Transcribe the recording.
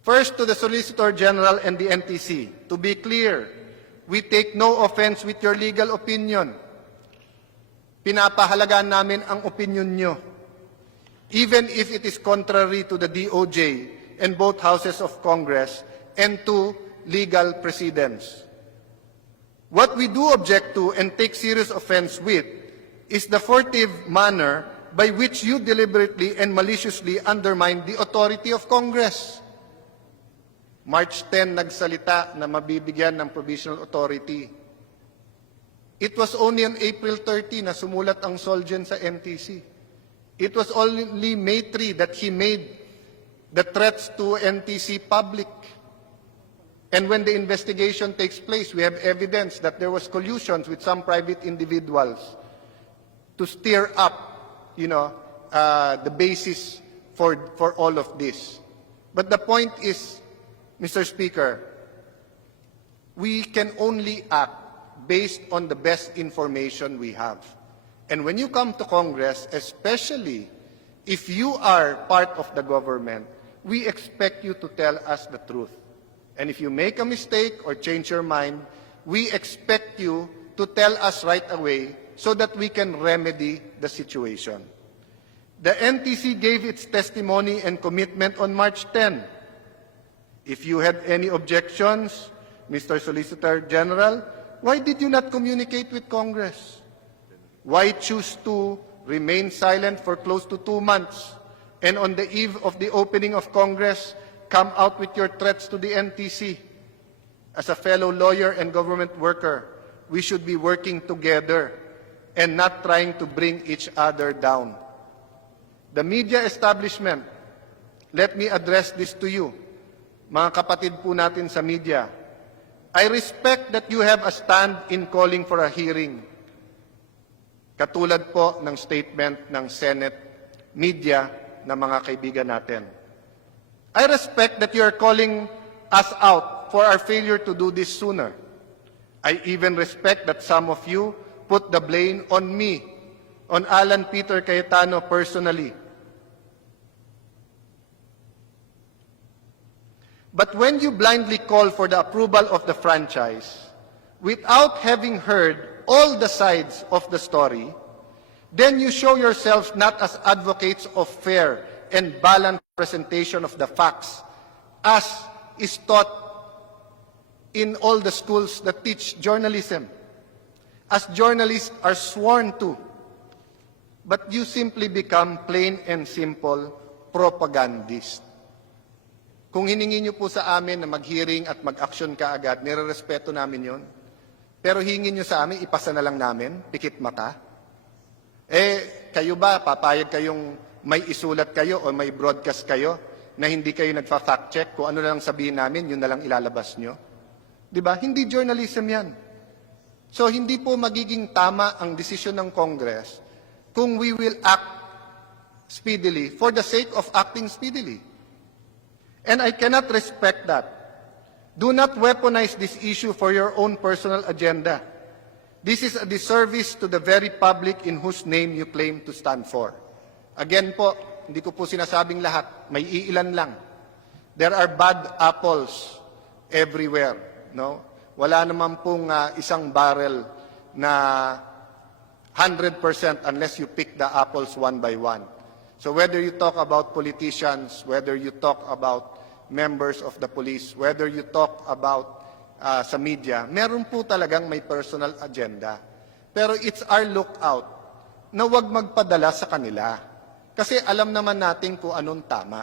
First, to the Solicitor General and the NTC, to be clear, we take no offense with your legal opinion. Pinapahalagaan namin ang opinion nyo, even if it is contrary to the DOJ and both houses of Congress and to legal precedents. What we do object to and take serious offense with is the furtive manner by which you deliberately and maliciously undermine the authority of Congress. March 10 nagsalita na mabibigyan ng provisional authority. It was only on April 30 na sumulat ang Solgen sa NTC. It was only May 3 that he made the threats to NTC public. And when the investigation takes place, we have evidence that there was collusions with some private individuals to stir up, the basis for all of this. But the point is, Mr. Speaker, we can only act based on the best information we have. And when you come to Congress, especially if you are part of the government, we expect you to tell us the truth. And if you make a mistake or change your mind, we expect you to tell us right away so that we can remedy the situation. The NTC gave its testimony and commitment on March 10. If you had any objections, Mr. Solicitor General, why did you not communicate with Congress? Why choose to remain silent for close to 2 months and on the eve of the opening of Congress, come out with your threats to the NTC? As a fellow lawyer and government worker, we should be working together and not trying to bring each other down. The media establishment, let me address this to you, mga kapatid po natin sa media. I respect that you have a stand in calling for a hearing. Katulad po ng statement ng Senate media na mga kaibigan natin. I respect that you are calling us out for our failure to do this sooner. I even respect that some of you put the blame on me, on Alan Peter Cayetano personally. But when you blindly call for the approval of the franchise, without having heard all the sides of the story, then you show yourselves not as advocates of fair and balanced presentation of the facts, as is taught in all the schools that teach journalism, as journalists are sworn to. But you simply become plain and simple propagandists. Kung hiningi niyo po sa amin na mag-hearing at mag-action kaagad, nire-respeto namin yon. Pero hingin niyo sa amin, ipasa na lang namin, pikit mata. Kayo ba, papayag kayong may isulat kayo o may broadcast kayo na hindi kayo nagfa-fact check, kung ano na lang sabihin namin, yun na lang ilalabas nyo? Diba? Hindi journalism yan. So hindi po magiging tama ang desisyon ng Congress kung we will act speedily for the sake of acting speedily. And I cannot respect that. Do not weaponize this issue for your own personal agenda. This is a disservice to the very public in whose name you claim to stand for. Again po, hindi ko po sinasabing lahat, may iilan lang. There are bad apples everywhere. No? Wala naman pong isang barrel na 100% unless you pick the apples one by one. So whether you talk about politicians, whether you talk about members of the police, whether you talk about sa media, meron po talagang may personal agenda. Pero it's our lookout na huwag magpadala sa kanila. Kasi alam naman natin kung anong tama.